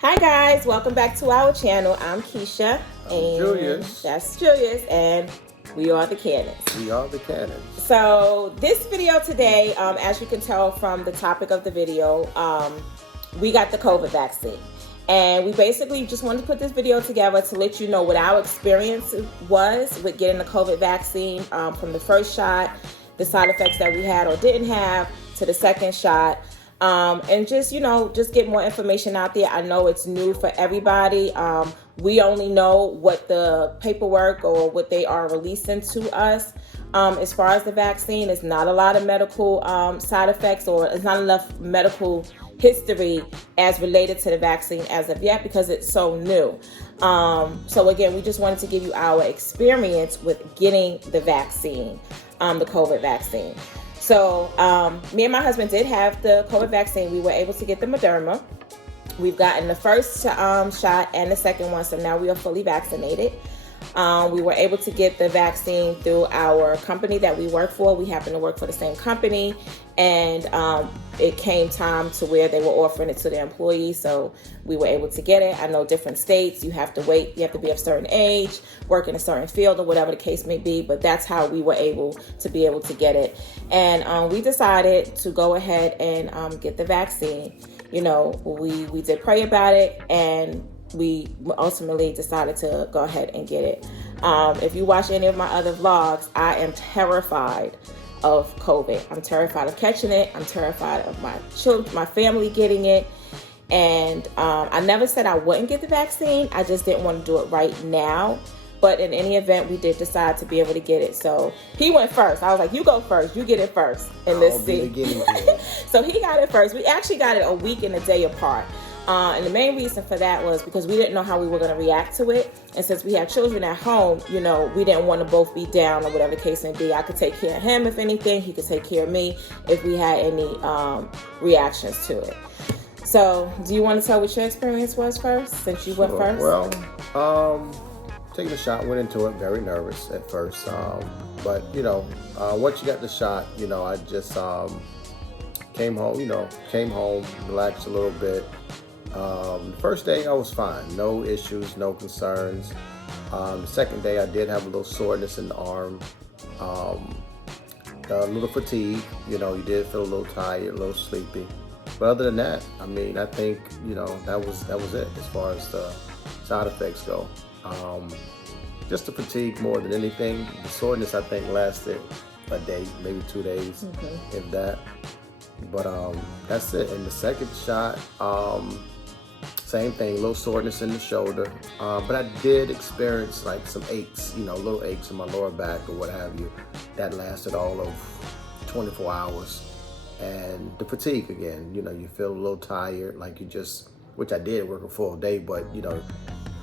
Hi guys, welcome back to our channel. I'm Keisha and Julius. that's Julius, and we are the Cannons. We are the Cannons. So this video today, as you can tell from the topic of the video, we got the COVID vaccine. And we basically just wanted to put this video together to let you know what our experience was with getting the COVID vaccine, from the first shot, the side effects that we had or didn't have, to the second shot. And just, just get more information out there. I know it's new for everybody. We only know what the paperwork or what they are releasing to us. As far as the vaccine, it's not a lot of medical side effects, or it's not enough medical history as related to the vaccine as of yet because it's so new. So again, we just wanted to give you our experience with getting the vaccine, the COVID vaccine. So me and my husband did have the COVID vaccine. We were able to get the Moderna. We've gotten the first shot and the second one, so now we are fully vaccinated. We were able to get the vaccine through our company that we work for. We happen to work for the same company, and it came time to where they were offering it to their employees, so we were able to get it. I know different states, you have to wait, you have to be of a certain age, work in a certain field, or whatever the case may be, but that's how we were able to get it. And we decided to go ahead and get the vaccine. We did pray about it, and we ultimately decided to go ahead and get it. If you watch any of my other vlogs, I am terrified of COVID. I'm terrified of catching it. I'm terrified of my children, my family getting it. And I never said I wouldn't get the vaccine. I just didn't want to do it right now. But in any event, we did decide to be able to get it. So he went first. I was like, you go first. You get it first in this seat. So he got it first. We actually got it a week and a day apart. And the main reason for that was because we didn't know how we were going to react to it. And since we had children at home, we didn't want to both be down or whatever the case may be. I could take care of him if anything. He could take care of me if we had any reactions to it. So do you want to tell what your experience was first, since you went first? Well, taking the shot, went into it very nervous at first. But, once you got the shot, I just came home, relaxed a little bit. The first day I was fine, no issues, no concerns. The second day I did have a little soreness in the arm, a little fatigue, you did feel a little tired, a little sleepy. But other than that, I think, that was it as far as the side effects go. Just the fatigue more than anything. The soreness, I think, lasted a day, maybe 2 days, if that. But that's it. And the second shot, same thing, a little soreness in the shoulder. But I did experience like some aches, little aches in my lower back or what have you. That lasted all of 24 hours. And the fatigue again, you feel a little tired, like which I did work a full day, but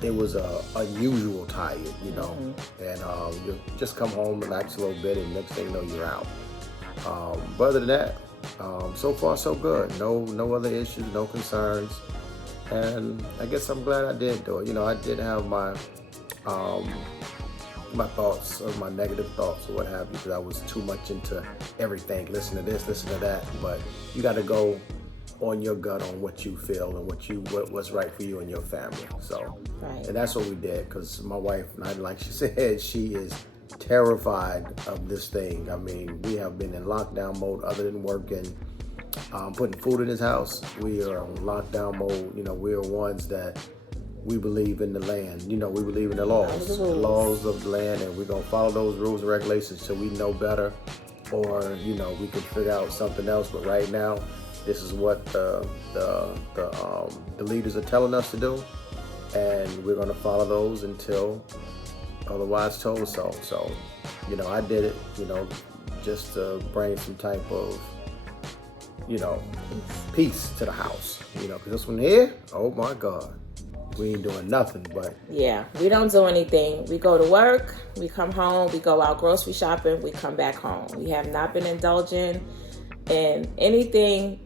it was unusual tired, and you just come home, relax a little bit, and next thing you know, you're out. But other than that, so far so good. No other issues, no concerns, and I guess I'm glad I did do it. I did have my my thoughts, or my negative thoughts, or what have you, because I was too much into everything. Listen to this, listen to that. But you got to go on your gut on what you feel and what's right for you and your family. So, right. And that's what we did, because my wife, like she said, she is terrified of this thing. We have been in lockdown mode other than working, putting food in this house. We are on lockdown mode. We are ones that we believe in the land. We believe in the laws of the land, and we're going to follow those rules and regulations so we know better, or, we can figure out something else. But right now, this is what the leaders are telling us to do, and we're going to follow those until otherwise told so. So, I did it, just to bring some type of, peace to the house, because this one here, oh my God, we ain't doing nothing but. Yeah, we don't do anything. We go to work, we come home, we go out grocery shopping, we come back home. We have not been indulging in anything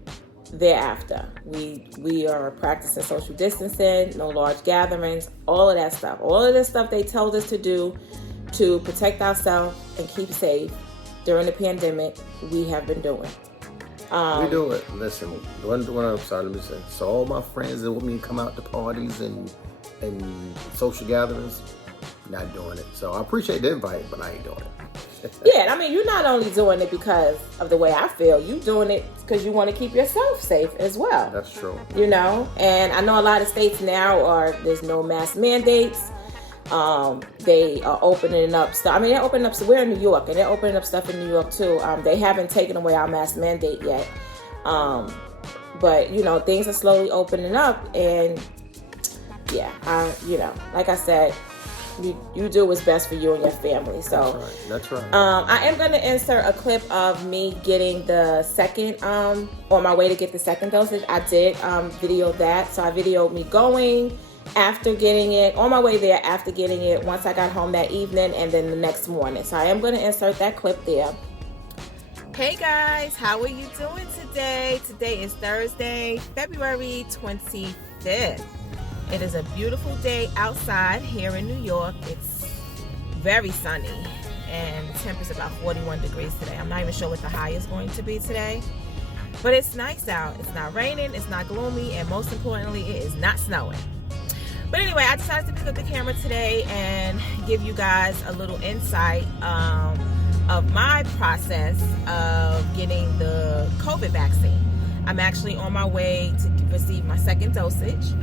thereafter. We are practicing social distancing, no large gatherings, all of that stuff. All of this stuff they told us to do to protect ourselves and keep safe during the pandemic, we have been doing. We do it. Listen, one I'm sorry, let me say. So all my friends that want me to come out to parties and social gatherings, not doing it. So I appreciate the invite, but I ain't doing it. Yeah, I mean, you're not only doing it because of the way I feel, you're doing it because you want to keep yourself safe as well. That's true. You know, and I know a lot of states now there's no mask mandates. They are opening up stuff. I mean, they're opening up. We're in New York, and they're opening up stuff in New York too. They haven't taken away our mask mandate yet, but you know, things are slowly opening up, and yeah, like I said, you do what's best for you and your family. So that's right. I am going to insert a clip of me getting the second, on my way to get the second dosage. I did video that. So I videoed me going, after getting it, on my way there, after getting it, once I got home that evening, and then the next morning. So I am going to insert that clip there. Hey guys, how are you doing today? Today is Thursday, February 25th. It is a beautiful day outside here in New York. It's very sunny, and the temp is about 41 degrees today. I'm not even sure what the high is going to be today, but it's nice out. It's not raining, it's not gloomy, and most importantly, it is not snowing. But anyway, I decided to pick up the camera today and give you guys a little insight of my process of getting the COVID vaccine. I'm actually on my way to receive my second dosage.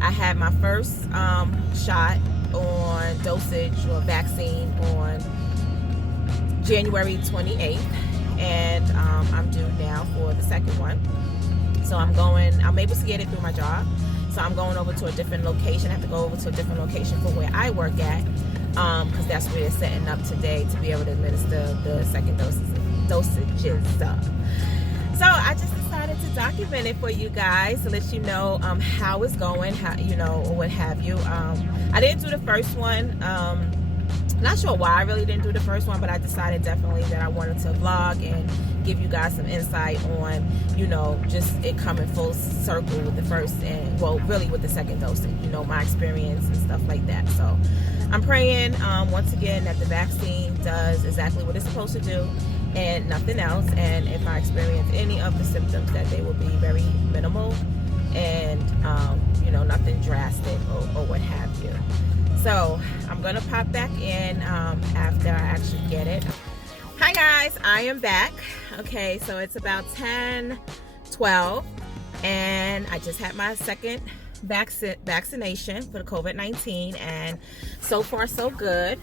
I had my first shot on dosage or vaccine on January 28th, and I'm due now for the second one. So I'm able to get it through my job. So I'm going over to a different location. I have to go over to a different location for where I work at, because that's where they're setting up today to be able to administer the second dosages. So I just decided to document it for you guys to let you know how it's going, or what have you. I didn't do the first one. Not sure why I really didn't do the first one, but I decided definitely that I wanted to vlog and give you guys some insight on, just it coming full circle with the first and, well, really with the second dosage, my experience and stuff like that. So I'm praying, once again, that the vaccine does exactly what it's supposed to do and nothing else. And if I experience any of the symptoms, that they will be very minimal and, nothing drastic or what have you. So I'm going to pop back in after I actually get it. Hi guys, I am back. Okay, so it's about 10:12, and I just had my second vaccination for the COVID-19, and so far so good.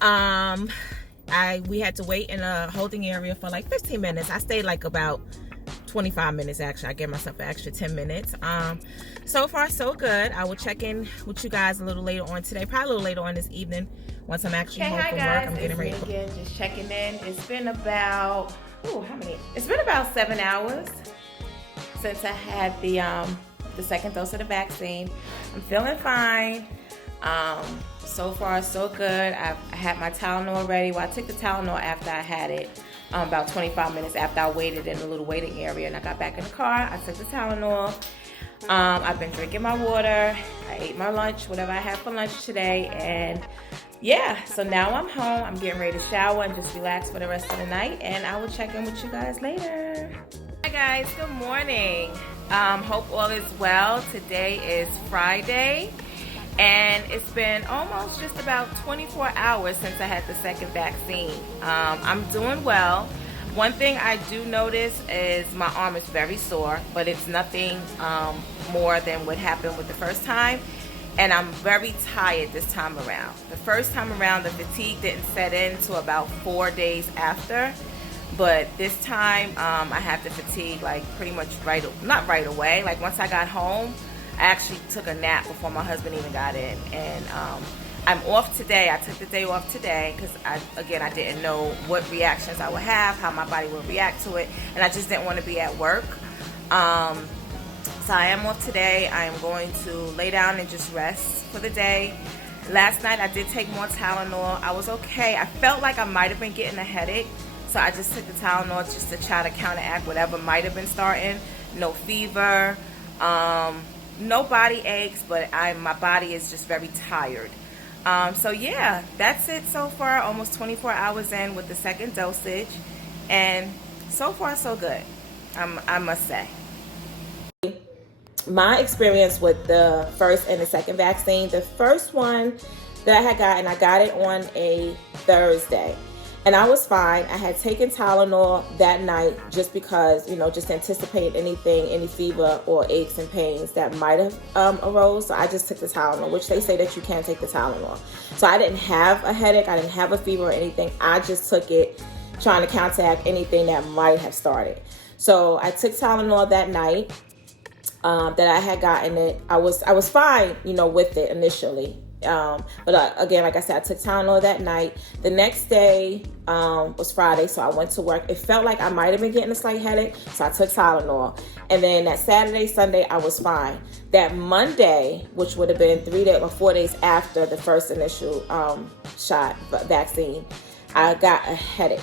We had to wait in a holding area for like 15 minutes. I stayed like about 25 minutes actually. I gave myself an extra 10 minutes. So far so good. I will check in with you guys a little later on today, probably a little later on this evening once I'm actually home from work. I'm getting ready. Again, just checking in. It's been about It's been about 7 hours since I had the second dose of the vaccine. I'm feeling fine. So far so good. I had my Tylenol ready. Well, I took the Tylenol after I had it. About 25 minutes after I waited in a little waiting area, and I got back in the car. I took the Tylenol. I've been drinking my water. I ate my lunch, whatever I had for lunch today, and yeah, so now I'm home. I'm getting ready to shower and just relax for the rest of the night, and I will check in with you guys later. Hi guys, good morning. Hope all is well. Today is Friday, and it's been almost just about 24 hours since I had the second vaccine. I'm doing well. One thing I do notice is my arm is very sore, but it's nothing more than what happened with the first time. And I'm very tired this time around. The first time around, the fatigue didn't set in until about 4 days after. But this time, I had the fatigue like pretty much not right away. Like once I got home, I actually took a nap before my husband even got in. And I'm off today. I took the day off today because I didn't know what reactions I would have, how my body would react to it, and I just didn't want to be at work. So I am off today. I am going to lay down and just rest for the day. Last night I did take more Tylenol. I was okay. I felt like I might have been getting a headache, so I just took the Tylenol just to try to counteract whatever might have been starting. No fever, no body aches, but my body is just very tired. So yeah, that's it so far. Almost 24 hours in with the second dosage, and so far so good. I must say. My experience with the first and the second vaccine, the first one that I had gotten, I got it on a Thursday. And I was fine. I had taken Tylenol that night just because, just anticipate anything, any fever or aches and pains that might have arose. So I just took the Tylenol, which they say that you can't take the Tylenol. So I didn't have a headache. I didn't have a fever or anything. I just took it trying to counteract anything that might have started. So I took Tylenol that night that I had gotten it. I was fine, with it initially. But again, like I said, I took Tylenol that night. The next day was Friday, so I went to work. It felt like I might have been getting a slight headache, so I took Tylenol. And then that Saturday, Sunday, I was fine. That Monday, which would have been 3 days or 4 days after the first initial vaccine, I got a headache.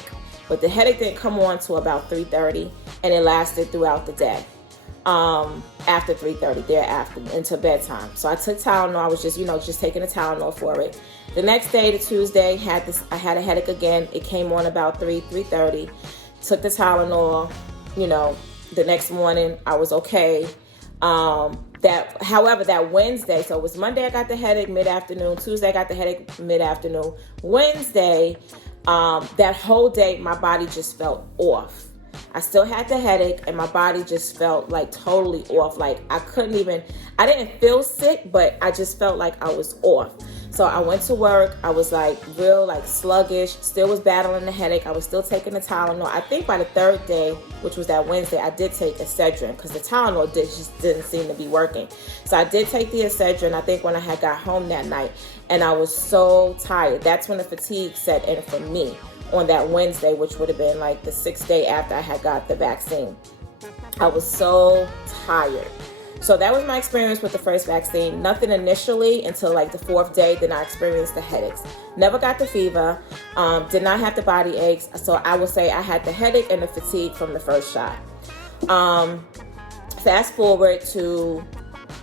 But the headache didn't come on till about 3:30, and it lasted throughout the day. After 3:30, thereafter until bedtime. So I took Tylenol. I was just taking a Tylenol for it. The next day, the Tuesday, I had a headache again. It came on about 3:30. Took the Tylenol. The next morning I was okay. However, that Wednesday, so it was Monday I got the headache mid-afternoon. Tuesday I got the headache mid-afternoon. Wednesday, that whole day my body just felt off. I still had the headache and my body just felt like totally off. Like I didn't feel sick, but I just felt like I was off. So I went to work. I was real sluggish, still was battling the headache. I was still taking the Tylenol. I think by the third day, which was that Wednesday, I did take Excedrin because the Tylenol just didn't seem to be working. So I did take the Excedrin, I think when I had got home that night, and I was so tired. That's when the fatigue set in for me on that Wednesday, which would have been the 6th day after I had got the vaccine. I was so tired. So that was my experience with the first vaccine. Nothing initially until the 4th day. Then I experienced the headaches. Never got the fever. Did not have the body aches. So I would say I had the headache and the fatigue from the first shot. Fast forward to,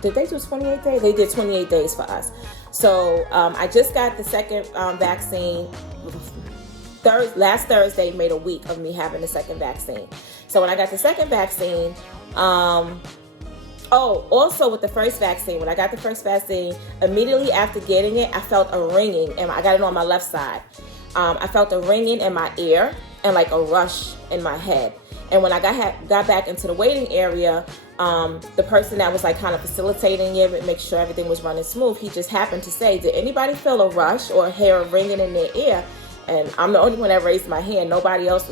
did they do 28 days? They did 28 days for us. So I just got the second vaccine. Last Thursday made a week of me having the second vaccine. So when I got the second vaccine, also with the first vaccine, when I got the first vaccine, immediately after getting it, I felt a ringing, and I got it on my left side. I felt a ringing in my ear and a rush in my head. And when I got back into the waiting area, the person that was kind of facilitating it, make sure everything was running smooth, he just happened to say, "Did anybody feel a rush or hear a ringing in their ear?" And I'm the only one that raised my hand. Nobody else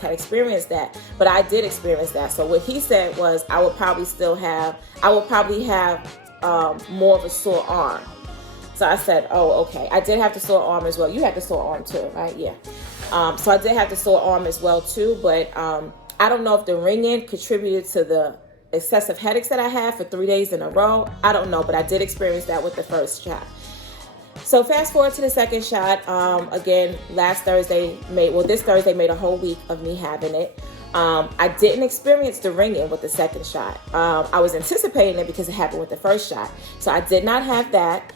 had experienced that, but I did experience that. So what he said was, I would probably have more of a sore arm. So I said, "Oh, okay." I did have the sore arm as well. You had the sore arm too, right? Yeah. So I did have the sore arm as well too, but I don't know if the ringing contributed to the excessive headaches that I had for 3 days in a row. I don't know, but I did experience that with the first shot. So fast forward to the second shot. Again, this Thursday made a whole week of me having it. I didn't experience the ringing with the second shot. I was anticipating it because it happened with the first shot. So I did not have that.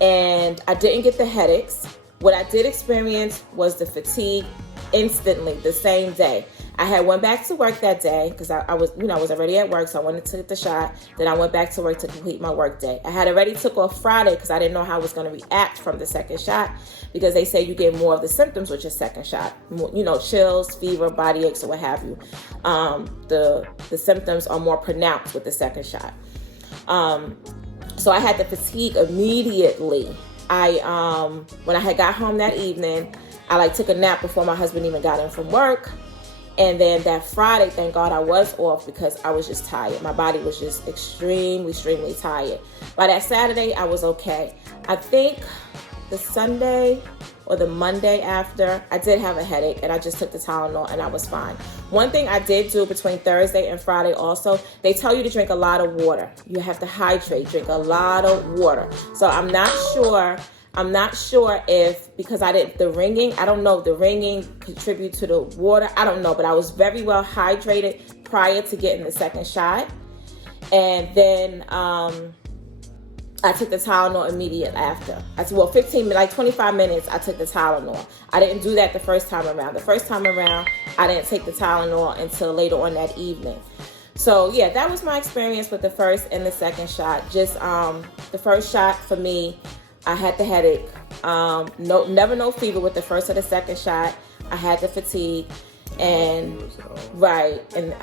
And I didn't get the headaches. What I did experience was the fatigue instantly the same day. I had went back to work that day because I was already at work, so I went and took the shot. Then I went back to work to complete my work day. I had already took off Friday because I didn't know how I was going to react from the second shot, because they say you get more of the symptoms with your second shot. Chills, fever, body aches, or what have you. The symptoms are more pronounced with the second shot. So I had the fatigue immediately. When I had got home that evening, I took a nap before my husband even got in from work. And then that Friday, thank God I was off because I was just tired. My body was just extremely tired. By that Saturday, I was okay. I think the Sunday or the Monday after, I did have a headache and I just took the Tylenol and I was fine. One thing I did do between Thursday and Friday also, they tell you to drink a lot of water. You have to hydrate, drink a lot of water. So I'm not sure if, because the ringing, I don't know if the ringing contribute to the water. I don't know, but I was very well hydrated prior to getting the second shot. And then I took the Tylenol immediately after. 25 minutes, I took the Tylenol. I didn't do that the first time around. The first time around, I didn't take the Tylenol until later on that evening. So yeah, that was my experience with the first and the second shot. Just the first shot for me, I had the headache. No fever with the first or the second shot. I had the fatigue, and right, and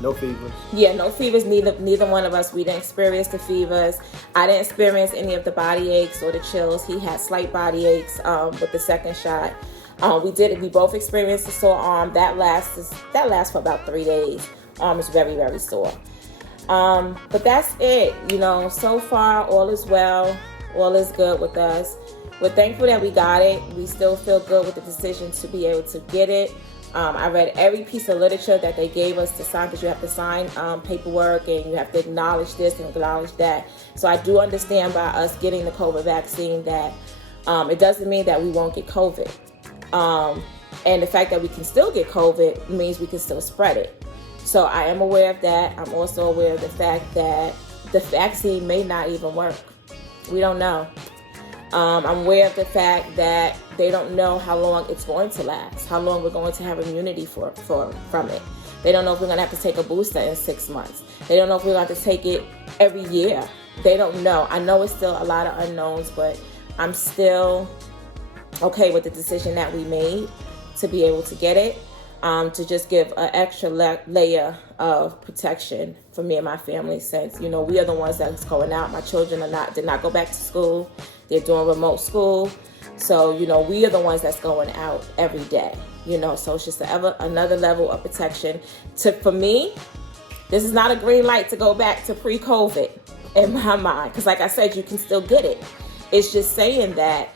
no fevers. Yeah, no fevers. Neither one of us. We didn't experience the fevers. I didn't experience any of the body aches or the chills. He had slight body aches with the second shot. We both experienced a sore arm. That lasts for about 3 days. Arm is very, very sore. But that's it. So far all is well. All is good with us. We're thankful that we got it. We still feel good with the decision to be able to get it. I read every piece of literature that they gave us to sign, because you have to sign paperwork and you have to acknowledge this and acknowledge that. So I do understand by us getting the COVID vaccine that it doesn't mean that we won't get COVID. And the fact that we can still get COVID means we can still spread it. So I am aware of that. I'm also aware of the fact that the vaccine may not even work. We don't know. I'm aware of the fact that they don't know how long it's going to last, how long we're going to have immunity from it. They don't know if we're going to have to take a booster in 6 months. They don't know if we're going to have to take it every year. They don't know. I know it's still a lot of unknowns, but I'm still okay with the decision that we made to be able to get it, to just give an extra layer of protection for me and my family, since, we are the ones that's going out. My children did not go back to school. They're doing remote school. So, we are the ones that's going out every day, so it's just another level of protection. For me, this is not a green light to go back to pre-COVID in my mind. Because like I said, you can still get it. It's just saying that,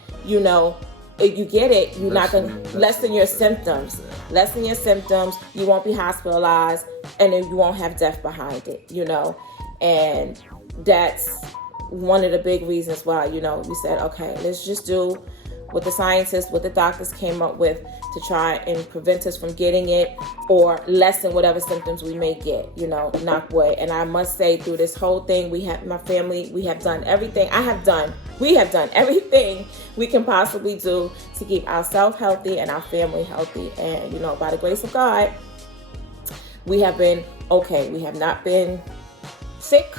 if you get it, you're not going to lessen your symptoms. Lessen your symptoms. You won't be hospitalized, and then you won't have death behind it, And that's one of the big reasons why, we said, okay, let's just do what the scientists, what the doctors came up with to try and prevent us from getting it or lessen whatever symptoms we may get, knock wood. And I must say, through this whole thing, my family, we have done everything. We have done everything we can possibly do to keep ourselves healthy and our family healthy. And, by the grace of God, we have been okay. We have not been sick.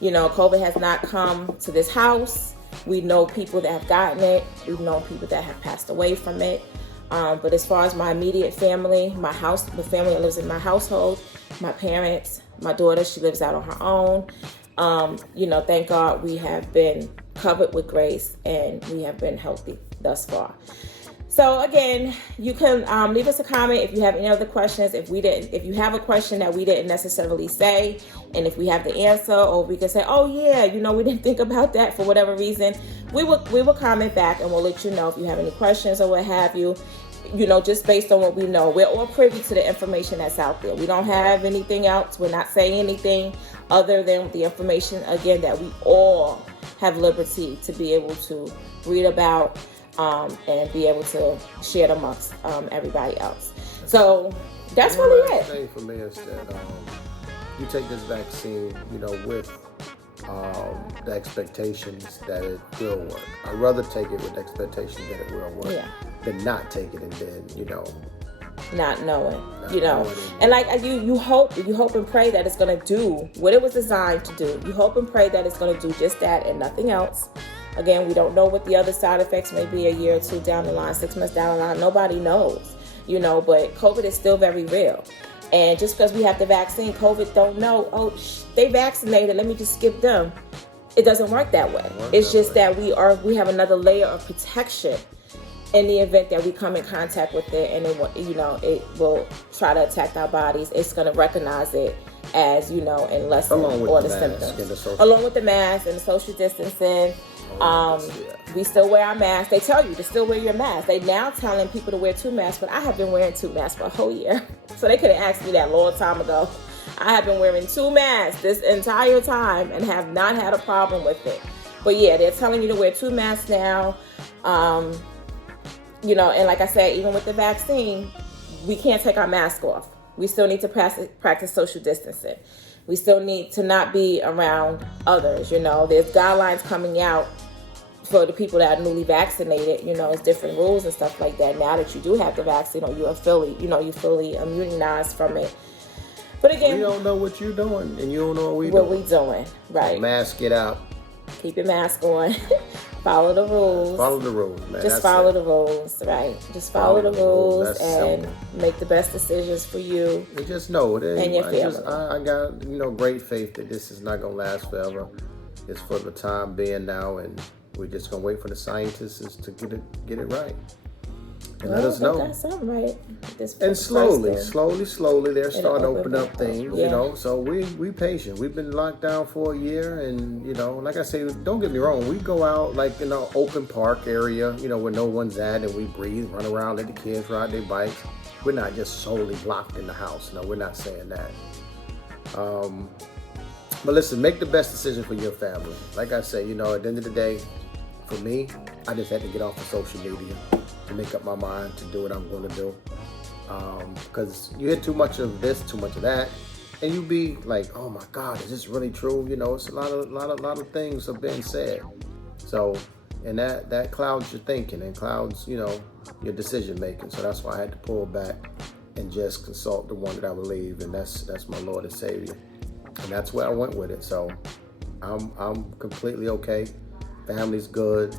COVID has not come to this house. We know people that have gotten it. We've known people that have passed away from it. But as far as my immediate family, the family that lives in my household, my parents, my daughter, she lives out on her own. Thank God we have been covered with grace and we have been healthy thus far. So again, you can leave us a comment if you have any other questions. If you have a question that we didn't necessarily say, and if we have the answer, or we can say, oh yeah, we didn't think about that for whatever reason, we will comment back and we'll let you know if you have any questions or what have you. Just based on what we know. We're all privy to the information that's out there. We don't have anything else. We're not saying anything other than the information, again, that we all have liberty to be able to read about and be able to share it amongst everybody else. So that's really it. The thing for me is that you take this vaccine, with the expectations that it will work. I'd rather take it with the expectation that it will work than not take it and then, not knowing, and like you hope and pray that it's going to do what it was designed to do. You hope and pray that it's going to do just that and nothing else. Again, we don't know what the other side effects may be a year or two down the line, 6 months down the line. Nobody knows, but COVID is still very real. And just because we have the vaccine, COVID don't know, they vaccinated, let me just skip them. It doesn't work that way. It's just that we have another layer of protection in the event that we come in contact with it, and it will try to attack our bodies. It's going to recognize it as, and lessen all the symptoms. Along with the mask and the social distancing. We still wear our masks. They tell you to still wear your mask. They now telling people to wear 2 masks, but I have been wearing 2 masks for a whole year. So they could have asked me that a long time ago. I have been wearing 2 masks this entire time and have not had a problem with it. But yeah, they're telling you to wear 2 masks now. And like I said, even with the vaccine, we can't take our mask off. We still need to practice social distancing. We still need to not be around others. There's guidelines coming out for the people that are newly vaccinated, you know, it's different rules and stuff like that. Now that you do have the vaccine, or you're fully immunized from it. But again, we don't know what you're doing, and you don't know what we doing. Right. So mask it out. Keep your mask on. Follow the rules. Follow the rules, man. Just follow the rules, right? Just follow the rules and simple. Make the best decisions for you. And just know it. And your family. I got, great faith that this is not going to last forever. It's for the time being now, and we're just going to wait for the scientists to get it right. And let us know. Got something right. And slowly, they're starting to open up things, So we patient. We've been locked down for a year, and like I say, don't get me wrong. We go out like in an open park area, where no one's at, and we breathe, run around, let the kids ride their bikes. We're not just solely locked in the house. No, we're not saying that. But listen, make the best decision for your family. Like I say, at the end of the day, for me, I just had to get off of social media to make up my mind to do what I'm going to do. Because you hear too much of this, too much of that, and you be like, oh my God, is this really true? It's a lot of things are being said. So, and that clouds your thinking and clouds, your decision making. So that's why I had to pull back and just consult the one that I believe, and that's my Lord and Savior. And that's where I went with it. So I'm completely okay. Family's good.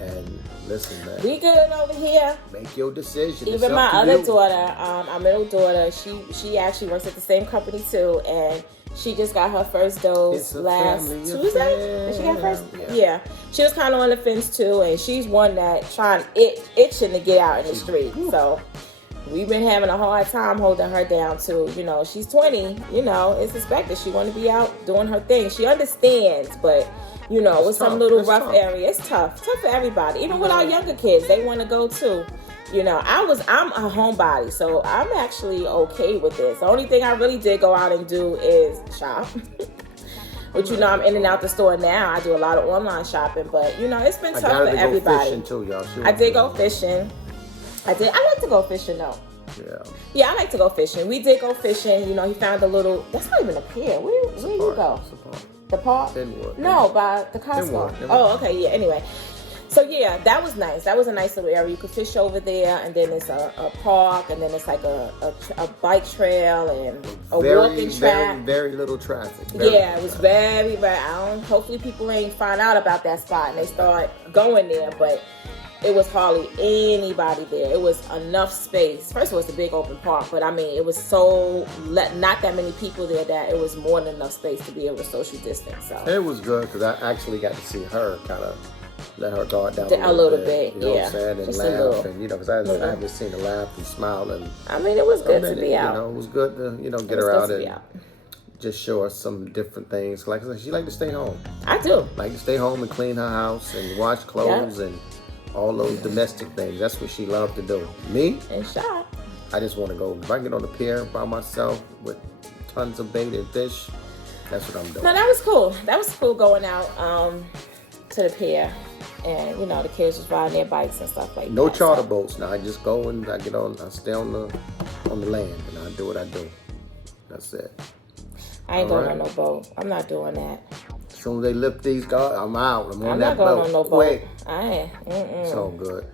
And listen, man. We good over here. Make your decision. Even my other daughter, our middle daughter, she actually works at the same company too, and she just got her first dose last Tuesday. Did she got first? Yeah. She was kind of on the fence too, and she's one that itching to get out in the street. So we've been having a hard time holding her down too. She's 20. It's expected she want to be out doing her thing. She understands, but with some little rough area, it's tough for everybody. Even with our younger kids, they want to go too. I'm a homebody, so I'm actually okay with this. The only thing I really did go out and do is shop. But I'm in and out the store now. I do a lot of online shopping, but it's been tough for everybody. Fishing too, y'all. I did go fishing. I like to go fishing though. Yeah, I like to go fishing. We did go fishing. He found a little. That's not even a pier. Where you go? The park? Denwood. No, by the Costco. Oh, okay, yeah. Anyway, so yeah, that was nice. That was a nice little area. You could fish over there, and then it's a park, and then it's like a bike trail and a walking track. Very, very little traffic. It was very, very. Hopefully, people ain't find out about that spot and they start going there, but it was hardly anybody there. It was enough space. First of all, it's a big open park, but it was not that many people there that it was more than enough space to be able to social distance. So it was good because I actually got to see her kind of let her guard down a little bit. You know what I'm saying? And laugh, and because I haven't seen her laugh and smile, and it was good to be out. It was good to get her out and just show her some different things. Like I said, she like to stay home. I do. Like to stay home and clean her house and wash clothes and all those domestic things. That's what she loved to do. Me? And shop. I just want to go. If I get on the pier by myself with tons of bait and fish, that's what I'm doing. No, that was cool. That was cool going out to the pier. And, the kids was riding their bikes and stuff like that. No charter boats now. I just go and I stay on the land and I do what I do. That's it. I ain't going on no boat. I'm not doing that. As soon as they lift these guards, I'm out. I'm not going on no boat. Wait. I ain't. It's all good.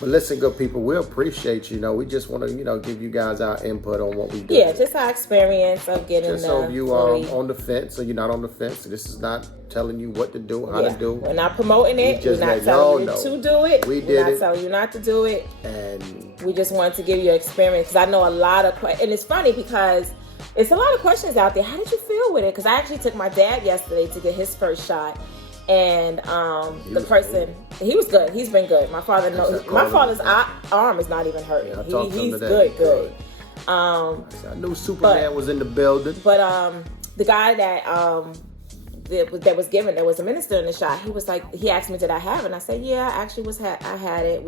But listen, good people, we appreciate you. We just want to, give you guys our input on what we do. Yeah, just our experience of getting just so you are on the fence, so you're not on the fence. This is not telling you what to do, how to do. We're not promoting it. We're not telling you to do it. We're not telling you not to do it. And we just wanted to give you experience because I know a lot of questions. And it's funny because it's a lot of questions out there. How did you feel with it? Because I actually took my dad yesterday to get his first shot. And he was good. He's been good. My father knows. My father's arm is not even hurting. Yeah, he's good. I knew Superman was in the building. But the guy that was given, there was a minister in the shot. He was like, he asked me, did I have it? And I said, yeah, I actually I had it.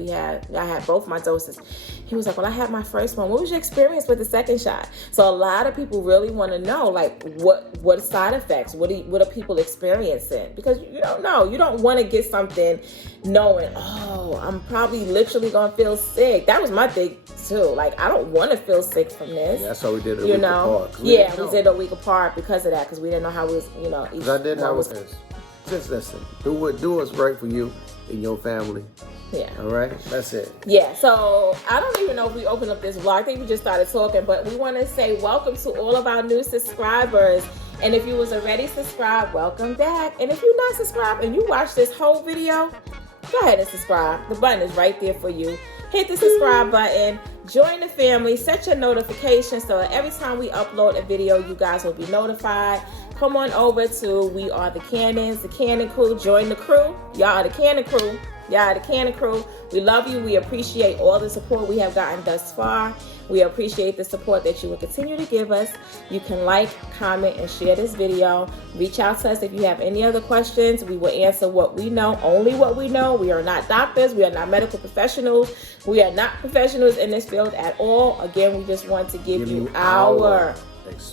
I had both my doses. He was like, well, I had my first one. What was your experience with the second shot? So a lot of people really want to know, like, what side effects? What are people experiencing? Because you don't know. You don't want to get something knowing, oh, I'm probably literally going to feel sick. That was my thing too. Like, I don't want to feel sick from this. Yeah, that's why we did it a week apart. We did a week apart because of that, because we didn't know how it was, I did how it was. just listen. Do what's right for you and your family. Yeah. All right, that's it. Yeah, so I don't even know if we opened up this vlog. I think we just started talking, but we want to say welcome to all of our new subscribers. And if you was already subscribed, welcome back. And if you're not subscribed and you watch this whole video, go ahead and subscribe. The button is right there for you. Hit the subscribe button, join the family, set your notifications so that every time we upload a video, you guys will be notified. Come on over to We Are the Cannons, the Cannon Crew. Join the crew. Y'all are the Cannon Crew. Y'all are the Cannon Crew. We love you. We appreciate all the support we have gotten thus far. We appreciate the support that you will continue to give us. You can like, comment, and share this video. Reach out to us if you have any other questions. We will answer what we know, only what we know. We are not doctors. We are not medical professionals. We are not professionals in this field at all. Again, we just want to give you our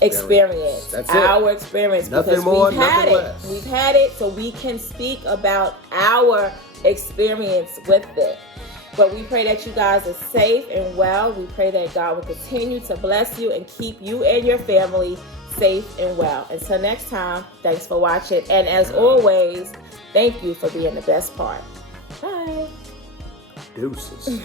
experience. That's it. Our experience. Nothing because more, we've had nothing it. less. We've had it, so we can speak about our experience with it. But we pray that you guys are safe and well. We pray that God will continue to bless you and keep you and your family safe and well. Until next time, thanks for watching. And as always, thank you for being the best part. Bye. Deuces.